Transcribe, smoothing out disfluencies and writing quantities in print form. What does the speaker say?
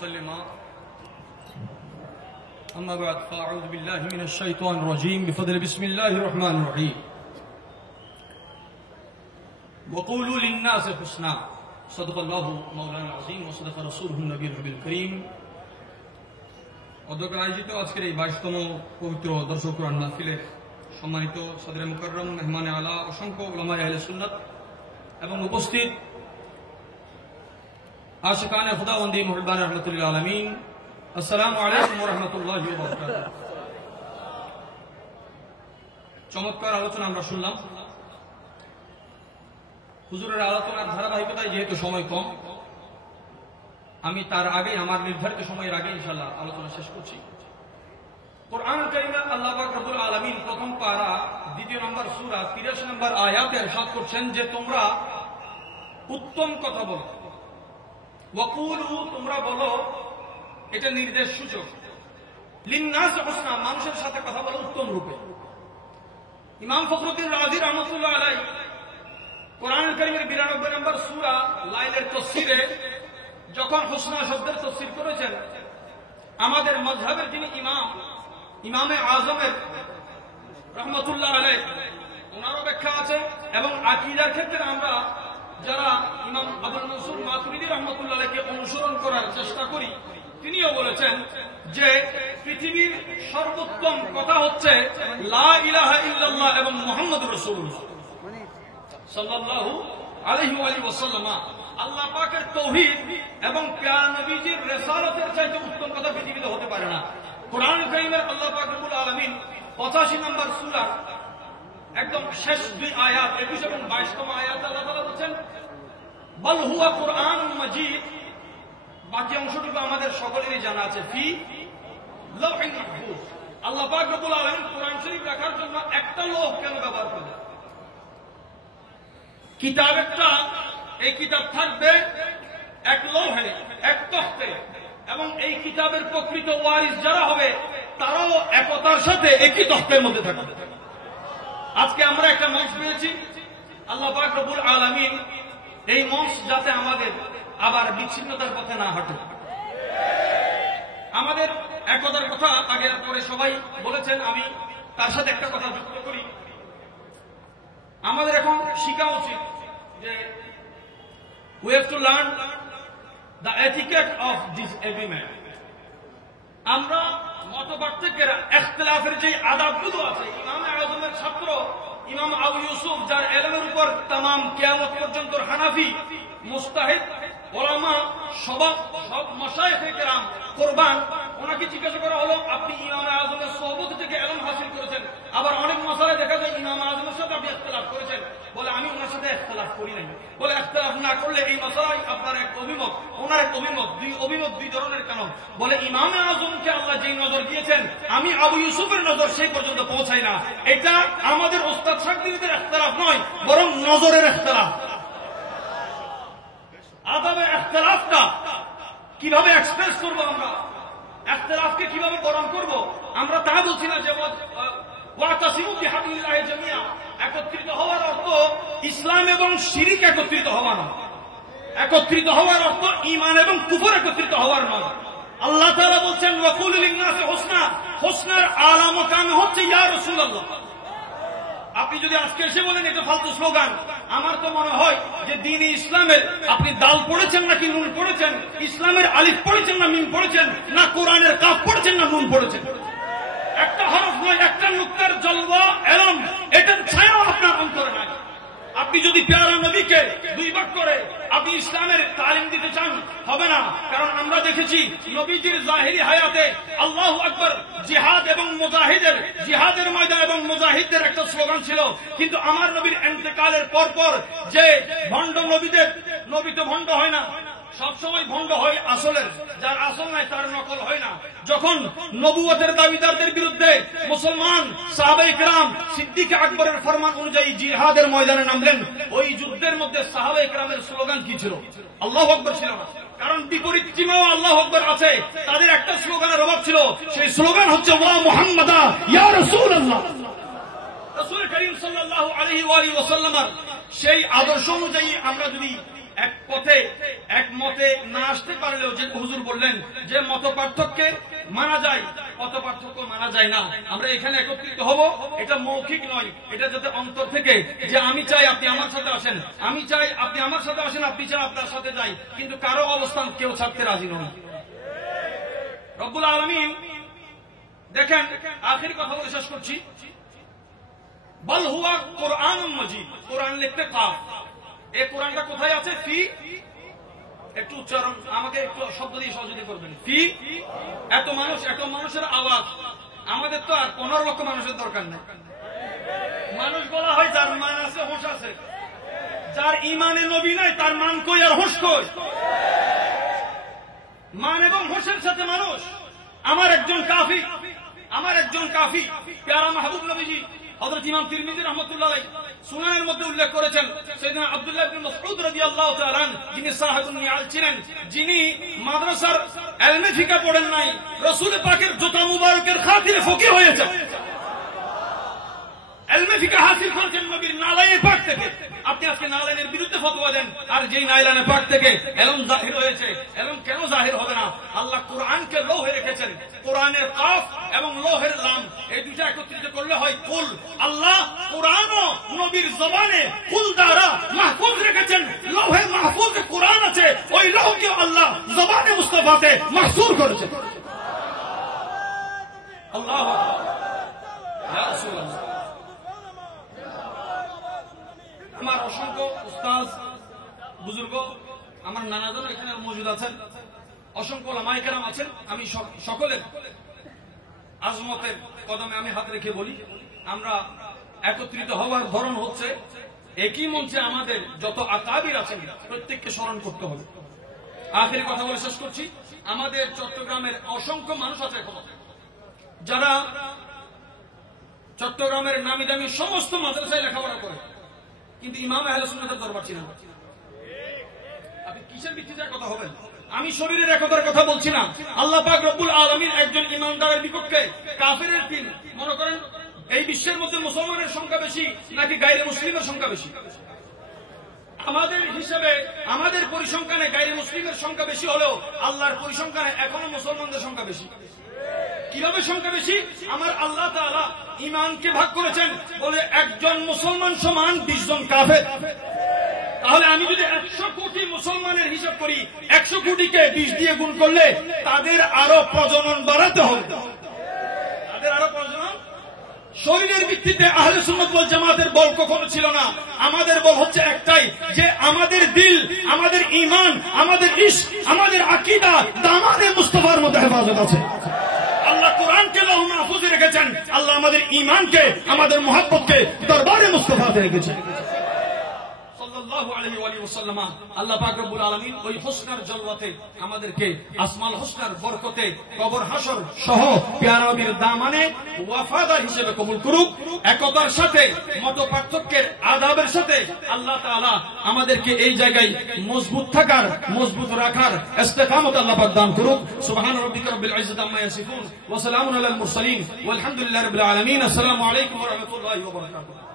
وسلم أما بعد فأعوذ بالله من الشيطان الرجيم بفضل بسم الله الرحمن الرحيم وقولوا للناس حسنا صدق الله مولانا العظيم وصدق رسوله النبي الكريم অধ্যক্ষ আয়োজিত আজকের এই 22তম পবিত্র দর্শক কোরআন মাহফিলের সম্মানিত সদরে মুকাররম মেহমানে আলা অসংখ্য উলামায়ে আহলে সুন্নাত এবং উপস্থিত আশিকানে খুদাবন্দি মুহিব্বান রাহমাতুল্লিল আলামিন আসসালামু আলাইকুম ওয়া রাহমাতুল্লাহি ওয়া বারাকাতুহু। চমৎকার আলোচনা আমরা শুনলাম। হুজুরের আলোচনার ধারাবাহিকতায় যেহেতু সময় কম, আমি তার আগে আমার নির্ধারিত সময়ের আগে ইনশাআল্লাহ আলোচনা শেষ করছি। কোরআন কারীমে আল্লাহ পাক রব্বুল আলামিন প্রথম পারা দ্বিতীয় নম্বর সূরা 83 নম্বর আয়াতে ইরশাদ করছেন যে তোমরা উত্তম কথা বলো। ওয়াকুলু, তোমরা বলো, এটা নির্দেশ সূচক। লিন্নাস হুসনা, মানুষের সাথে কথা বলো উত্তম রূপে। ইমাম ফখরুদ্দিন রাজি রাহমাতুল্লাহ আলাইহি কোরআন কারীমের 92 নম্বর সূরা লাইলের তাফসীরে যখন হুসনা শব্দের তাফসীর করেছেন, আমাদের মাযহাবের যিনি ইমামে আযমের রাহমাতুল্লাহ আলাইহি ওনারও ব্যাখ্যা আছে এবং আকীদার ক্ষেত্রে আমরা যারা ইমাম আবুল মনসুর মাতুরিদি রাহমাতুল্লাহ আলাইহিকে অনুসরণ করার চেষ্টা করি, তিনিও বলেছেন যে পৃথিবীর সর্বোত্তম কথা হচ্ছে লা ইলাহা ইল্লাল্লাহ এবং মুহাম্মদুর রাসূলুল্লাহ সাল্লাল্লাহু আলাইহি ওয়া সাল্লাম। আল্লাহ পাকের তাওহীদ এবং প্রিয় নবীজির রিসালাতের চাইতে উত্তম কথা পৃথিবীতে হতে পারে না। কোরআন কারীমের আল্লাহ পাক রব্বুল আলামিন 85 নম্বর সূরা একদম শেষ দুই আয়াত 21 এবং 22তম আয়াতে আল্লাহ তাআলা বলেন বল হুয়া কুরআনুম মাজিদ। বাকি অংশটুকু আমাদের সকলেরই জানা আছে, ফি লাওহিন মাহফুজ। আল্লাহ পাক রব্বুল আলামিন কোরআন শরীফ রাখার জন্য একটা লৌহ কেন ব্যবহার করলেন? কিতাব একটা, এই কিতাব থাকবে এক লৌহে, এক তখতে, এবং এই কিতাবের প্রকৃত ওয়ারিস যারা হবে তারাও একতার সাথে একই তখতের মধ্যে থাকবে। আজকে আমরা একটা মঞ্চ পেয়েছি, আল্লাহ পাক রব্বুল আলামিন এই মঞ্চ যাতে আমাদের আবার বিচ্ছিন্নতার পথে না হাঁটে। আমাদের একতার কথা আগে আর পরে সবাই বলেছেন, আমি তার সাথে একটা কথা যুক্ত করি। আমাদের এখন শিখা উচিত যে we have to learn the etiquette of disagreement. আমরা মতপার্থক্যের ইখতিলাফের যে আদাবগুলো আছে, ইমাম আযমের ছাত্র ইমাম আবু ইউসুফ, যার ইলমের উপর तमाम কিয়ামত পর্যন্ত হানাফি মুস্তাহিদ উলামা সব মাশায়েখে কেরাম কুরবান, ওনাকে জিজ্ঞাসা করা হলো আপনি ইমাম আযমের সোহবত থেকে ইলম হাসিল করেছেন, আবার অনেক মাসালায় দেখা যায় ইমাম আযমের সাথে আপনি ইখতিলাফ করেছেন। বলে আমি ওনার সাথে ইখতিলাফ করি নাই। বলে ইখতিলাফ না করলে এই মাসালায় আপনার এক অভিমত, ওনার এক অভিমত, দুই ধরনের কেন? বলে ইমাম আযমকে আল্লাহ যেই নজর দিয়েছেন আমি আবু ইউসুফের নজর সেই পর্যন্ত পৌঁছাই না। এটা আমাদের ওস্তাদ শাগির্দের ইখতিলাফ নয়, বরং নজরের ইখতিলাফ। আদবের ইখতিলাফটা কিভাবে এক্সপ্রেস করব, আমরা ইখতিলাফকে কিভাবে বরণ করব, আমরা তা বলছি না যে ওয়াতাসিমু বিহাবলিল্লাহি জামিআ। একত্রিত হওয়ার অর্থ ইসলাম এবং শিরক একত্রিত হওয়া নয়, একত্রিত হওয়ার অর্থ ঈমান এবং কুফর একত্রিত হওয়ার নয়। আল্লাহ তাআলা বলছেন ওয়াকুলু লিন-নাসি হুসনা, হুসনার আলা মাকামে হচ্ছে ইয়া রাসূলুল্লাহ। আপনি যদি আজকে এসে বলেন এটা ফালতু স্লোগান, আমার তো মনে হয় যে দ্বীন ইসলামের আপনি দাল পড়েছেন নাকি নুন পড়েছেন, ইসলামের আলিফ পড়েছেন না মিম পড়েছেন, না কোরআনের কাফ পড়েছেন না নুন পড়েছেন। একটা হরফ নয়, একটা নুক্তার জলওয়া এলম, এটার ছায়াও আপনার অন্তরে নাই। আপনি যদি প্যারা নবীকে দুই ভাগ করে আপনি ইসলামের তালিম দিতে চান, হবে না। কারণ আমরা দেখেছি নবীজির জাহিরি হায়াতে আল্লাহু আকবার জিহাদ এবং মুজাহিদের, জিহাদের ময়দান এবং মুজাহিদদের একটা স্লোগান ছিল, কিন্তু আমার নবীর ইন্তেকালের পর যে ভণ্ড নবীদের, নবী তো ভণ্ড হয় না, সবসময় ভণ্ড হয় আসলের, যার আসল নাই তার নকল হয় না। যখন নবুয়তের দাবিদারদের বিরুদ্ধে মুসলমান সাহাবায়ে কেরাম সিদ্দিক আকবরের ফরমান অনুযায়ী জিহাদের ময়দানে নামলেন, ওই যুদ্ধের মধ্যে সাহাবায়ে কেরামের স্লোগান কি ছিল? আল্লাহু আকবার ছিল না। কারণ বিপরীত টিমেও আল্লাহু আকবার আছে, তাদের একটা স্লোগানের অভাব ছিল, সেই স্লোগান হচ্ছে ওয়া মুহাম্মাদা ইয়া রাসূলুল্লাহ। রাসূল করিম সাল্লাল্লাহু আলাইহি ওয়া সাল্লামের সেই আদর্শ অনুযায়ী আমরা যদি এক পথে এক মতে না আসতে পারলেও যে হুজুর বললেন যে মত পার্থক্যে মানা যায়, মত পার্থক্য মানা যায় না। আমরা এখানে একত্রিত হব, এটা মৌখিক নয়, এটা যাতে অন্তর থেকে যে আমি চাই আপনি আমার সাথে আসেন, আমি চাই আপনি আমার সাথে আসেন, আপনি চাই আপনার সাথে যাই, কিন্তু কারো অবস্থান কেউ ছাড়তে রাজি নয়। রব্বুল আলামিন দেখেন, আখির কথা বলে শেষ করছি, বল হুয়া কোরআনুম মাজিদ, কোরআন লিখতে কাফ। এই কোরআনটা কোথায় আছে? ফি, একটু উচ্চারণ আমাকে একটু শব্দ দিয়ে সহযোগিতা করবেন। ফি, এত মানুষ, এত মানুষের আওয়াজ, আমাদের তো আর 15 লক্ষ মানুষের দরকার নেই। মানুষ বলা হয় যার মান আছে, হোশ আছে। যার ইমানে নবী নাই তার মান কই আর হোশ কই? মান এবং হোশের সাথে মানুষ। আমার একজন কাফি, আমার একজন কাফি প্যারা মাহবুব নবীজি হযরত ইমাম তিরমিজি রাহমাতুল্লাহ আলাইহি সুনানের মধ্যে উল্লেখ করেছেন, সাইয়েদনা আব্দুল্লাহ ইবনে মাসউদ রাদিয়াল্লাহু তাআলা আনহু, যিনি সাহাবুন নিয়াল ছিলেন, যিনি মাদ্রাসার ইলমে ফিকহ পড়েন নাই, রাসূল পাকের জুতা মুবারকের খাতিরে ফকিহ হয়েছেন, ইলমে ফিকহ হাসিল করেছেন নবীর নালায়ে পাক থেকে। আপনি আজকে নালায়ের বিরুদ্ধে ফতোয়া দেন, আর যেই নালায়ে পাক থেকে ইলম জাহির হয়েছে, ইলম কেন জাহির হবে না? আল্লাহ কোরআনকে লৌহে রেখেছেন, কোরআনের কাফ এবং লৌহের লাম এই দুইটা একত্রিত করলে হয় কুল। আল্লাহ কোরআনও নবীর জবানে কুল দ্বারা মাহফুজ রেখেছেন, লৌহে মাহফুজে কোরআন আছে, ওই লৌহকে আল্লাহ জবানে মুস্তাফাতে মাহসুর করেছেন। আল্লাহু আকবার, ইয়া রাসূলুল্লাহ। আমার অসংখ্য উস্তাদ বুজুর্গ, আমার নানাজন এখানে মজুদ আছেন, অসংখ্য ওলামায়ে কেরাম আছেন। আমি সকলের আজমতের কদমে আমি হাত রেখে বলি, আমরা একত্রিত হওয়ার ধরন হচ্ছে একই মঞ্চে আমাদের যত আকাবির আছেন প্রত্যেককে স্মরণ করতে হবে। আখেরি কথা বলে শেষ করছি, আমাদের চট্টগ্রামের অসংখ্য মানুষ আছে এখন যারা চট্টগ্রামের নামি দামি সমস্ত মাদ্রাসায় লেখাপড়া করে, কিন্তু ইমাম আহলে সুন্নাতের দরবার ছিলেন। আপনি কিসের ভিত্তিতে কথা হবেন? আমি শরীরের একতার কথা বলছি না। আল্লাহ পাক রব্বুল আলামিন একজন ইমানদারের বিপক্ষে কাফেরের দিন মনে করেন এই বিশ্বের মধ্যে মুসলমানের সংখ্যা বেশি নাকি গায়রে মুসলিমের সংখ্যা বেশি? আমাদের হিসেবে, আমাদের পরিসংখ্যানে গায়রে মুসলিমের সংখ্যা বেশি হলেও আল্লাহর পরিসংখ্যানে এখনো মুসলমানদের সংখ্যা বেশি। কিভাবে সংখ্যা বেশি? আমার আল্লাহ তাআলা ঈমানকে ভাগ করেছেন, বলে একজন মুসলমান সমান 20 জন কাফের। তাহলে আমি যদি 100 কোটি মুসলমানের হিসাব করি, 100 কোটিকে 20 দিয়ে গুণ করলে তাদের আরো প্রজনন বাড়াতে হবে, তাদের আরো প্রজনন। শরীরের ভিত্তিতে আহলে সুন্নাত ওয়াল জামাতের বল কখনো ছিল না। আমাদের বল হচ্ছে একটাই, যে আমাদের দিল, আমাদের ঈমান, আমাদের ইশক, আমাদের আকীদা দামানে মুস্তাফার মধ্যে হেফাজত আছে। আল্লাহ কোরআনকে লৌহ মাহফুজে রেখেছেন, আল্লাহ আমাদের ঈমানকে, আমাদের মুহাব্বতকে দরবারে মুস্তাফাতে রেখেছেন। সাল্লাল্লাহু আলাইহি ওয়া আলিহি ওয়াসাল্লাম। আল্লাহ পাক রব্বুল আলামিন ওই হোসনার জলওয়াতে আমাদেরকে আসমাল হোসনার বরকতে কবর হাসর সহ প্যারা নবীর দামানে ওয়াফাদার হিসেবে কবুল করুক। একতার সাথে, মত পার্থক্যের আদাবের সাথে আল্লাহ তাআলা আমাদেরকে এই জায়গায় মজবুত থাকার, মজবুত রাখার ইস্তেকামত আল্লাহ পাক দান করুক। সুবহান রাব্বিকা রাব্বিল ইজ্জাতি আম্মা ইয়াসিফুন ওয়া সালামুন আলাল মুরসালিন ওয়াল হামদুলিল্লাহি রাব্বিল আলামিন। আসসালামু আলাইকুম ওয়া রাহমাতুল্লাহি ওয়া বারাকাতুহু।